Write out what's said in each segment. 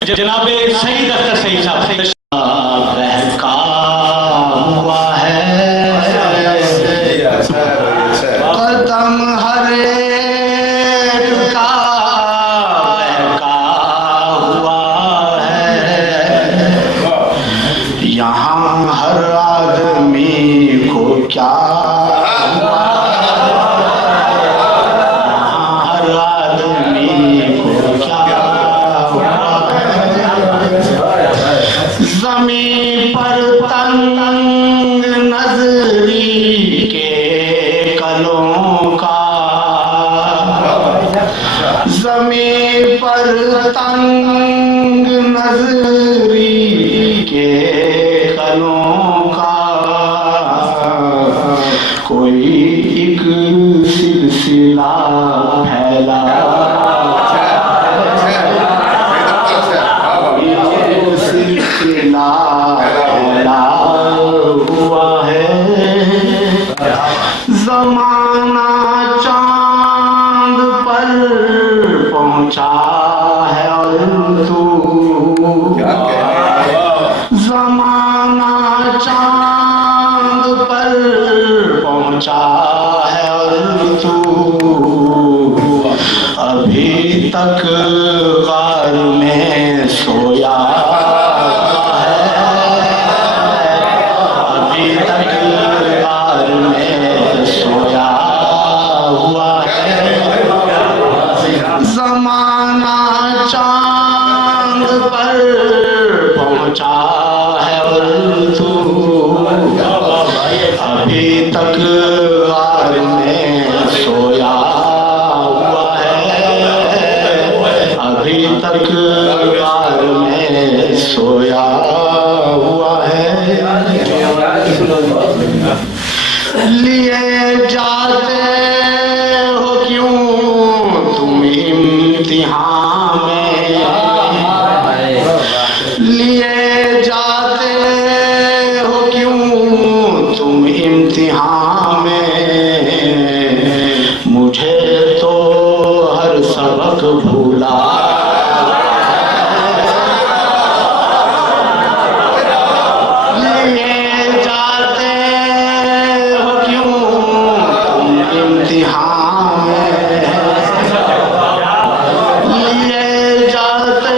जनाबे सईद अख्तर सईद साहब बहका हुआ है कदम हर एक का बहका हुआ है। यहाँ हर आदमी को क्या हुआ है, यहाँ हर आदमी को क्या ज़मीं पर तंग नजरी के कलों का, ज़मीं पर तंग नजरी के कलों का कोई एक सिलसिला फैला हुआ है। ज़माना चांद पर पहुंचा है और तू, ज़माना चांद पर पहुंचा है और तू अभी तक गार में सोया है और तू अभी तक गार में सोया हुआ है, अभी तक गार में सोया हुआ है। लिए जाते हो क्यों तुम इम्तिहान में, लिए जाते हो क्यों तुम इम्तिहान में, मुझे तो हर सबक भूला लिए जाते हो क्यों तुम इम्तिहान में, लिए जाते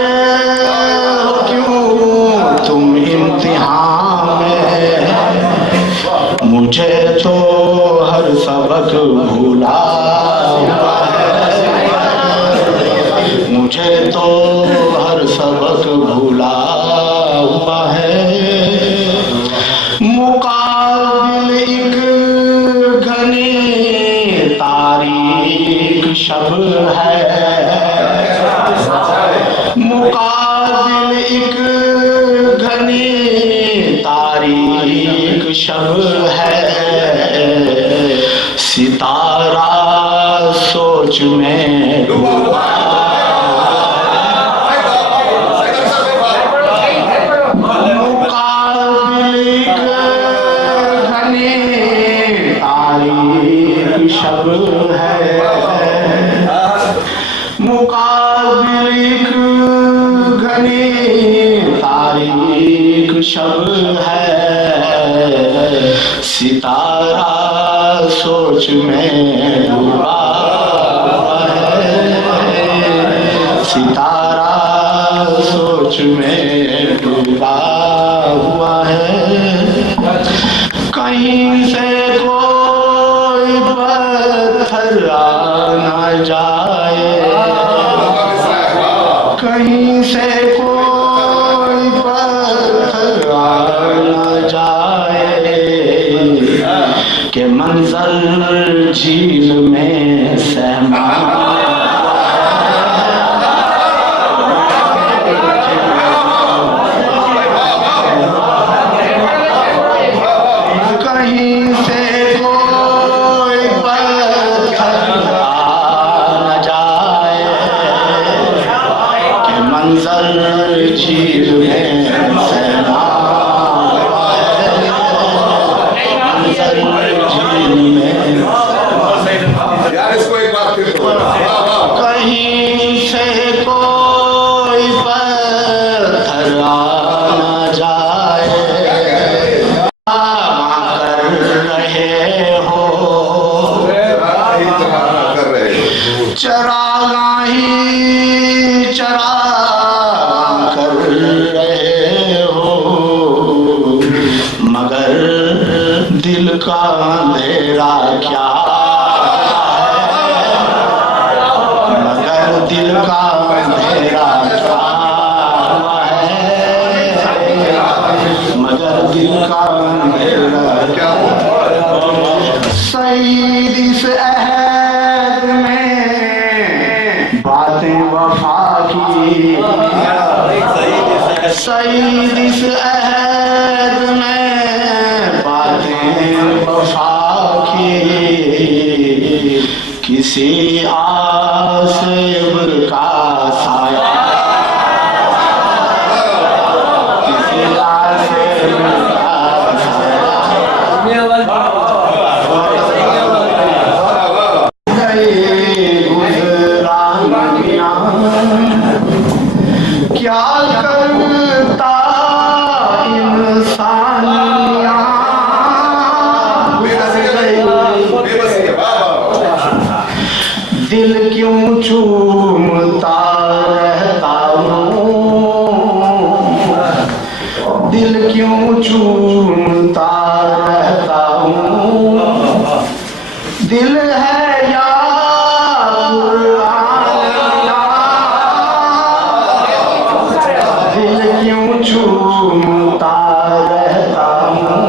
तुम इम्तिहान में, मुझे तो हर सबक भूला हुआ है, मुझे तो हर सबक भूला हुआ है। मुकाबिल एक घनी तारीख शब है, मुकाबिल एक घनी तारीख शब है, सितारा सोच में डूबा मुकाबिल एक घनी तारीख शब है, मुकाबिल एक घनी तारीख शब है, सितारा सोच में डूबा है, सितारा सोच में डूबा हुआ है। कहीं से कोई पत्थर आ न जाए, कहीं से कोई पत्थर आ न जाए, के मंजर झील में सहमा कहीं से कोई पत्थर आ न जाए, के मंजर झील में सहमा झील में यार इसको एक बार फिर कहीं से कोई चरागाही चरा कर रहे हो, मगर दिल का अंधेरा क्या है, मगर दिल का अंधेरा क्या है, मगर दिल का अंधेरा क्या है। सईद इस अहद में बातें वफा की, सईद इस अहद में बातें वफा की, किसी आसिफ का साया, किसी आसिफ का क्या करता इंसान दिल क्यों चूमता रहता हूँ, दिल क्यों चूमता रहता हूँ, दिल है या दिल क्यों चूमता रहता हूँ,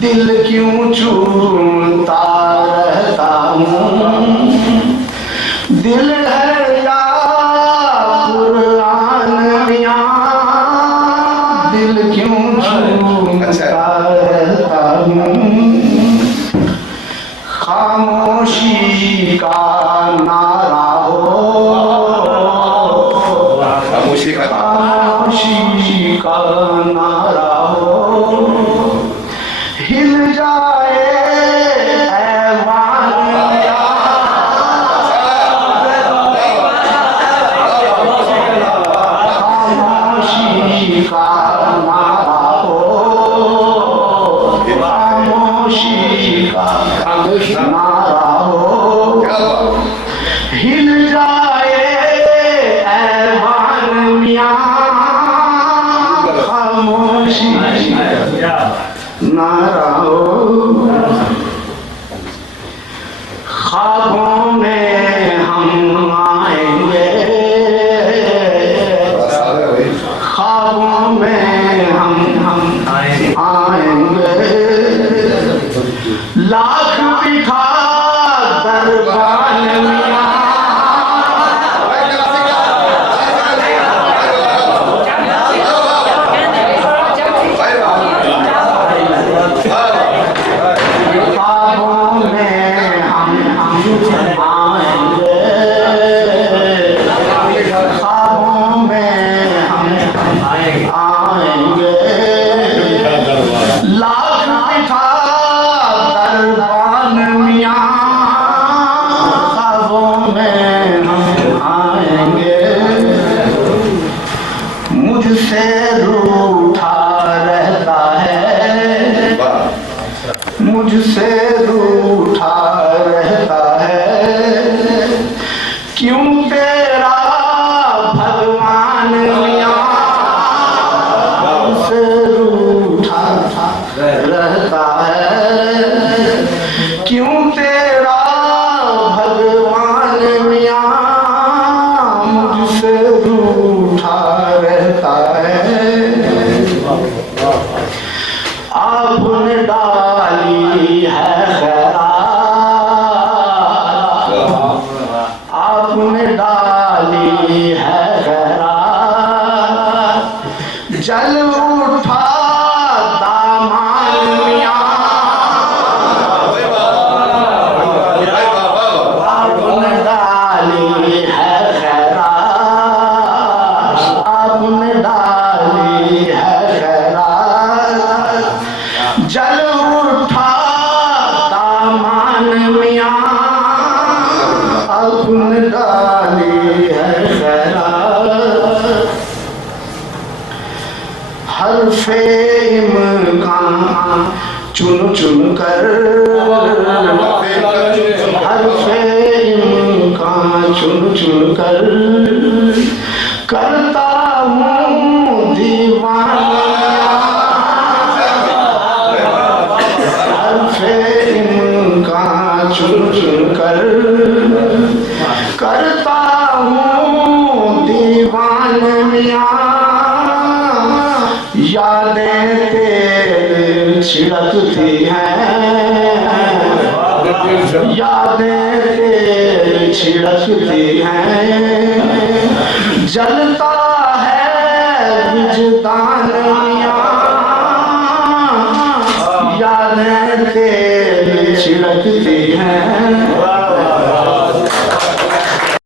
दिल क्यों चूमता रहता हूँ, दिल है या कुरान मियां, दिल क्यों चूमता रहता हूँ। खामोशी का नारा हो, खामोशी का नारा हो, हिल जाए ऐवान या, खामोशी का नारा हो, खामोशी का नारा हो, हिल जाए ऐवान मियां, खामोशी नारा हो। ख्वाबों में हम आएंगे, ख्वाबों में हम आएंगे, लाख बिठा दरबान मियां, ख्वाबों में हम आएंगे, ख्वाबों में हम आएंगे, लाख बिठा दरबान मियां, ख्वाबों में हम आएंगे। मुझसे रूठा रहता है, मुझसे रूठा रहता है, क्यों तेरा भगवान मियां, मुझसे रूठा रहता है, क्यों तेरा भगवान मियां, मुझसे रूठा रहता है। आपने डाली है खैरात, आपने डाली है खैरात, जल उठा दामान मियां, आपने डाली है खैरात, आपने डाली है खैरात, जल उठा दामान मियां, आपने डाली है खैरात। हर्फे इम्कान चुन चुन कर, हर्फे चुन चुन कर करता हूँ दीवाना इनका चुन चुन कर करता हूँ दीवानिया यादें तेरे छिड़कती हैं यादें तेरे छिड़कती हैं जलता है विजदान मियां